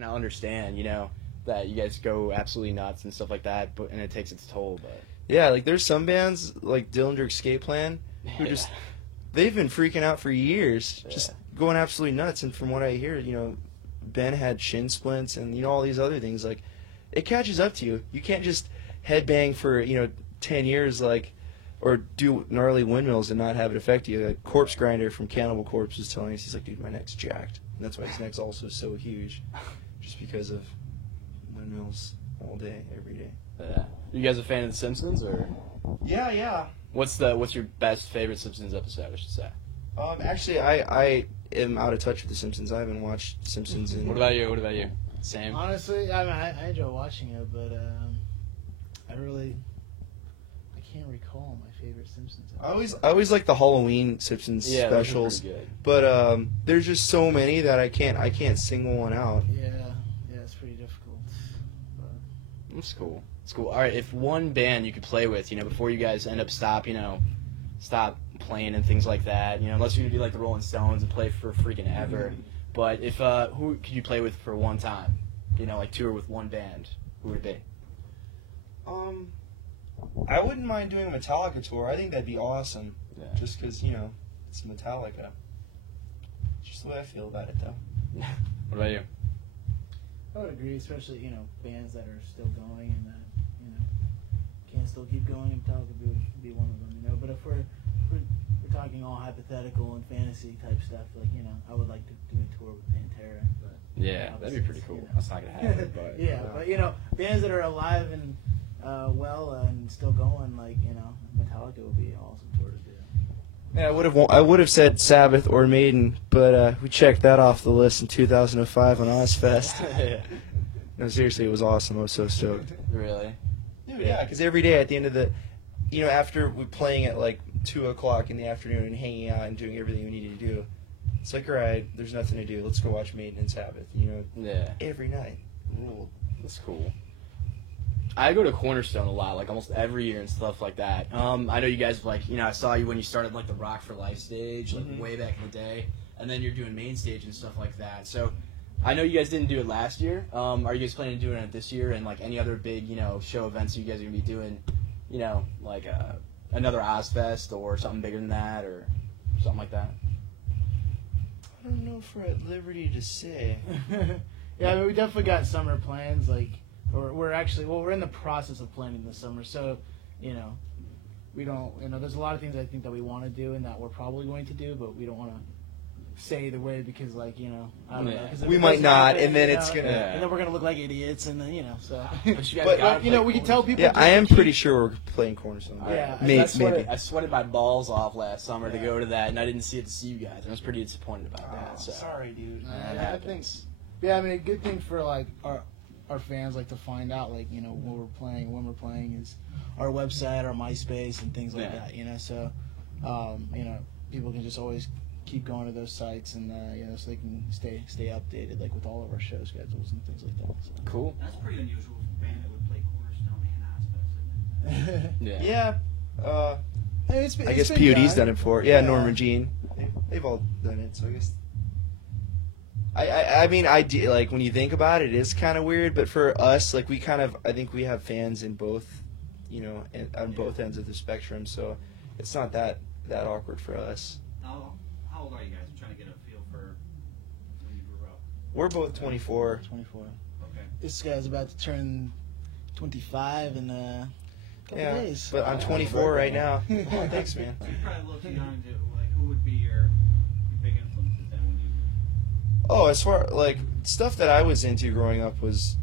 kind of understand, that you guys go absolutely nuts and stuff like that, and it takes its toll. But Yeah, like there's some bands like Dillinger Escape Plan who just they've been freaking out for years, just going absolutely nuts. And from what I hear, Ben had shin splints and all these other things. Like it catches up to you. You can't just headbang for 10 years or do gnarly windmills and not have it affect you. Like Corpse Grinder from Cannibal Corpse was telling us, he's like, dude, my neck's jacked, and that's why his neck's also so huge, just because of windmills all day, every day. Yeah. You guys a fan of The Simpsons, or? Yeah. What's your best favorite Simpsons episode, I should say? Actually, I am out of touch with The Simpsons. I haven't watched Simpsons in... What about you? Same? Honestly, I enjoy watching it, but I can't recall my favorite Simpsons episode. I always like the Halloween Simpsons specials, pretty good. but there's just so many that I can't single one out. Yeah, it's pretty difficult. But It's cool. All right, if one band you could play with, before you guys end up stop playing and things like that, unless you're gonna be like the Rolling Stones and play for freaking ever. But if who could you play with for one time? Like tour with one band, who would it be? I wouldn't mind doing a Metallica tour. I think that'd be awesome. Yeah. Just because it's Metallica. Just the way I feel about it, though. What about you? I would agree, especially bands that are still going and that can still keep going. And Metallica would be one of them. But if we're talking all hypothetical and fantasy type stuff, I would like to do a tour with Pantera. But Yeah, that'd be pretty cool. That's not gonna happen, but but bands that are alive and well and still going, Metallica would be an awesome tour to do. Yeah, I would have said Sabbath or Maiden, but we checked that off the list in 2005 on Ozfest. Yeah. No, seriously, it was awesome. I was so stoked. Really? Dude, yeah, because every day at the end of the, after we playing at 2:00 in the afternoon and hanging out and doing everything we needed to do, it's like, all right, there's nothing to do. Let's go watch Maiden and Sabbath. Yeah. Every night. Ooh, that's cool. I go to Cornerstone a lot, almost every year and stuff like that. I know you guys I saw you when you started the Rock for Life stage, way back in the day, and then you're doing main stage and stuff like that. So I know you guys didn't do it last year. Are you guys planning on doing it this year and any other big show events you guys are gonna be doing? Another Ozfest or something bigger than that or something like that. I don't know if we're at liberty to say. Yeah, we definitely got summer plans. We're in the process of planning this summer. So, we don't. There's a lot of things I think that we want to do and that we're probably going to do, but we don't want to say the way because I don't know. We might not, and then it's gonna. And then we're gonna look like idiots, and then So. But we can tell people. Yeah, I am pretty sure we're playing Cornerstone. Yeah, maybe. I sweated my balls off last summer to go to that, and I didn't see you guys. And I was pretty disappointed about that. So. Sorry, dude. I think. Yeah, a good thing for our fans to find out when we're playing is our website, our MySpace, and things like that. So people can just always keep going to those sites and so they can stay updated with all of our show schedules and things like that. So. Cool. That's pretty unusual for a band that would play Cornerstone and Ozfest, isn't it? Yeah. I guess POD's done it before. Yeah, Norman Jean. They've all done it, so I guess. I mean, when you think about it, it is kind of weird, but for us, I think we have fans in both, on both ends of the spectrum, so it's not that awkward for us. How old are you guys? I'm trying to get a feel for when you grew up. We're both 24. 24. Okay. This guy's about to turn 25 in a couple days. But I'm 24 right now. Oh, thanks, man. So you're probably a little too young to, who would be your big influences then when you... Oh, as far, stuff that I was into growing up was,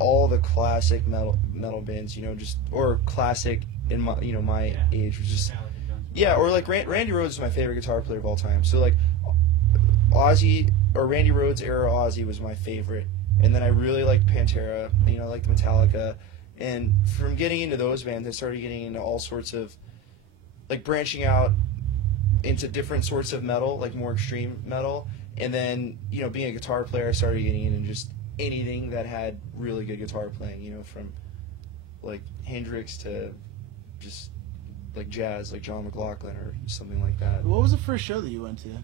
all the classic metal bands, or classic in my, my age was just... Yeah, or Randy Rhoads is my favorite guitar player of all time. So Ozzy or Randy Rhoads era Ozzy was my favorite, and then I really liked Pantera. I liked Metallica, and from getting into those bands, I started getting into all sorts of branching out into different sorts of metal, more extreme metal, and then being a guitar player, I started getting into just anything that had really good guitar playing. From Hendrix to just jazz, John McLaughlin or something like that. What was the first show that you went to?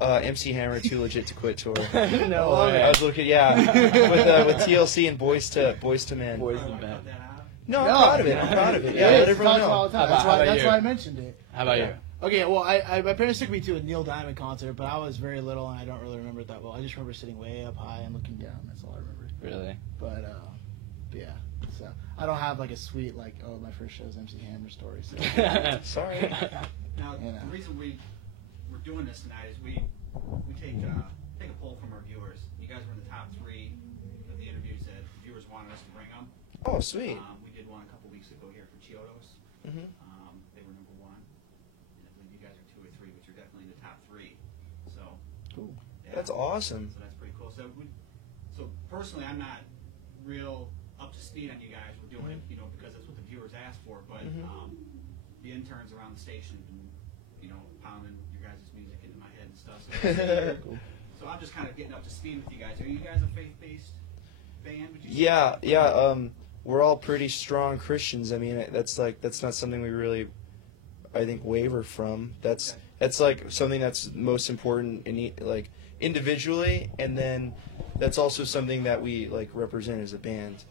MC Hammer, Too Legit to Quit tour. No way. way. I was looking, yeah, with TLC and Boys to Men. Boys I to wanna Men. cut that out. No, I'm proud of it. I'm proud of it. Yeah, It let is. everyone Talks all know. the time. How about That's you? why I mentioned it. How about you? Okay, well, I my parents took me to a Neil Diamond concert, but I was very little and I don't really remember it that well. I just remember sitting way up high and looking down. That's all I remember. Really? But yeah. So I don't have like a sweet like my first show is MC Hammer story. So Sorry. Now, You know. the reason we're doing this tonight is we take a poll from our viewers. You guys were in the top 3 of the interviews that viewers wanted us to bring them. Oh, sweet. We did one a couple weeks ago here for Chiodos. Mhm. They were number 1. And I believe you guys are 2 or 3, but you're definitely in the top 3. So cool. yeah. That's awesome. So that's pretty cool. So personally, I'm not real up to speed on you guys. We're doing it, because that's what the viewers asked for. But the interns around the station have been, pounding your guys' music into my head and stuff. So I'm just kind of getting up to speed with you guys. Are you guys a faith-based band? Would you say? Yeah. We're all pretty strong Christians. I mean, that's not something we really, I think, waver from. That's like something that's most important in like individually, and then that's also something that we like represent as a band.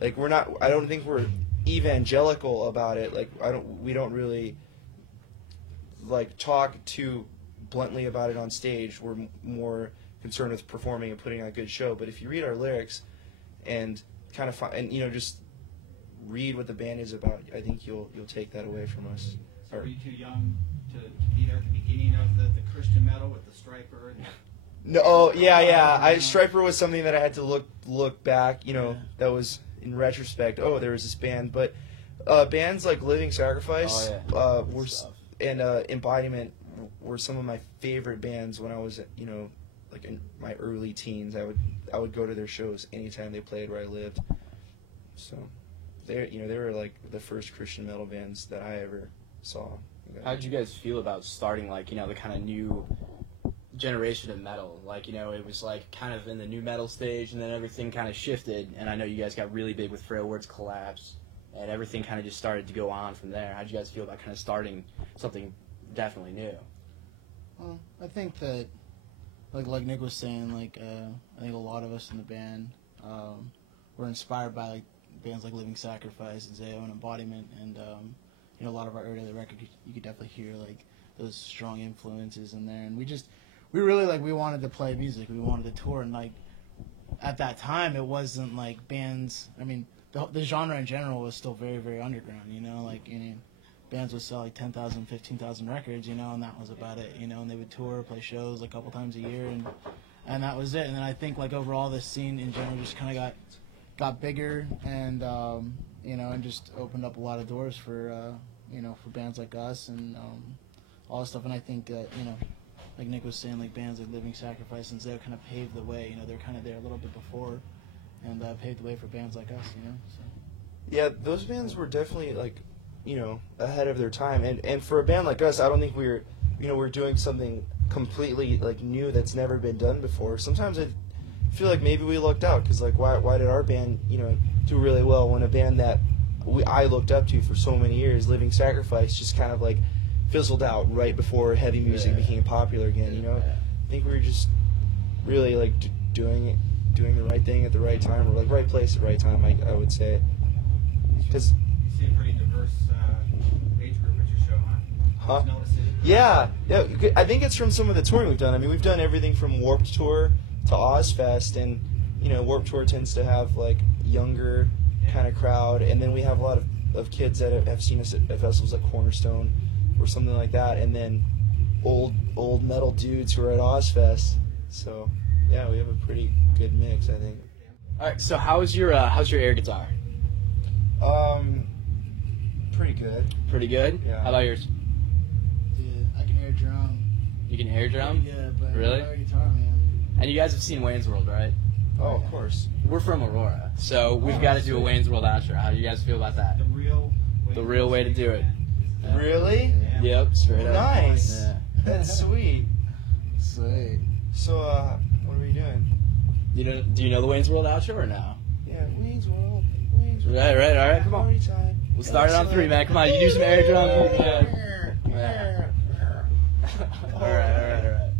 Like I don't think we're evangelical about it. Like we don't really like talk too bluntly about it on stage. We're more concerned with performing and putting on a good show. But if you read our lyrics and kind of just read what the band is about, I think you'll take that away from us. So were you too young to be there at the beginning of the Christian metal with the Striper? And No, yeah. Striper was something that I had to look back. That was in retrospect. Oh, there was this band, but bands like Living Sacrifice, and Embodiment were some of my favorite bands when I was, like in my early teens. I would go to their shows anytime they played where I lived. So, they were like the first Christian metal bands that I ever saw. How did you guys feel about starting the kind of new generation of metal? It was kind of in the new metal stage, and then everything kind of shifted, and I know you guys got really big with Frail Words Collapse, and everything kind of just started to go on from there. How did you guys feel about kind of starting something definitely new? Well, I think that, like Nick was saying, I think a lot of us in the band were inspired by bands like Living Sacrifice and Zao and Embodiment, and a lot of our early records you could definitely hear those strong influences in there, and we really we wanted to play music, we wanted to tour, and at that time it wasn't bands. I mean, the genre in general was still very, very underground. Bands would sell 10,000, 15,000 records, and that was about it. And they would tour, play shows a couple times a year, and that was it. And then I think overall the scene in general just kind of got bigger, and and just opened up a lot of doors for for bands like us and all this stuff. And I think that like Nick was saying, bands like Living Sacrifice and Zao kind of paved the way. They're kind of there a little bit before, and paved the way for bands like us. So. Yeah, those bands were definitely ahead of their time, and for a band like us, I don't think we're doing something completely new that's never been done before. Sometimes I feel like maybe we lucked out, because why did our band do really well when a band that I looked up to for so many years, Living Sacrifice, just kind of fizzled out right before heavy music became popular again. I think we were just really doing the right thing at the right time, or right place at the right time. I would say, because you see a pretty diverse age group at your show, huh? Huh? Notice it? Yeah. I think it's from some of the touring we've done. I mean, we've done everything from Warped Tour to Ozfest, and Warped Tour tends to have younger kind of crowd, and then we have a lot of kids that have seen us at festivals like Cornerstone or something like that, and then old metal dudes who are at Ozfest. So yeah, we have a pretty good mix, I think. All right, so how's your air guitar? Pretty good. Pretty good. Yeah. How about yours? Dude, I can air drum. You can air drum? Yeah, but Really? I play guitar, man. And you guys have seen Wayne's World, right? Oh, of course. We're from Aurora, so we've got to do a Wayne's World outro. How do you guys feel about that? The real way to do it. Yeah. Really? Yep, straight up. Nice. Yeah. That's sweet. Sweet. So, what are we doing? Do you know the Wayne's World outro or no? Yeah, Wayne's World. Right. All right, come on. Party time. We'll start it on 3, man. Come on, you do some air drums. Yeah. All right.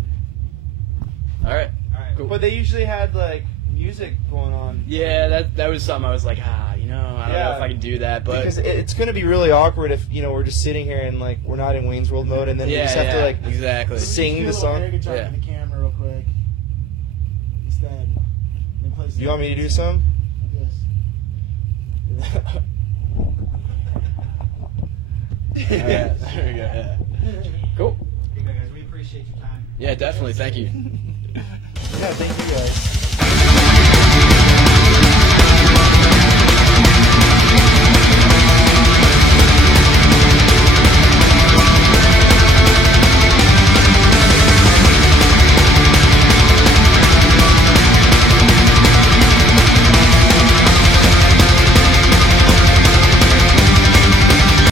All right. All right. Cool. But they usually had like music going on. Yeah, that was something I was like, I don't know if I can do that, but Because it's going to be really awkward if we're just sitting here and like we're not in Wayne's World mode, and then we just have to like exactly. sing Do a the little song. air guitar Yeah. for the camera real quick. Instead, and play You want me to do some? Like this. Yeah, there we go. Yeah. Cool. Hey guys, we appreciate your time. Yeah, definitely. Thank you. Yeah, thank you guys.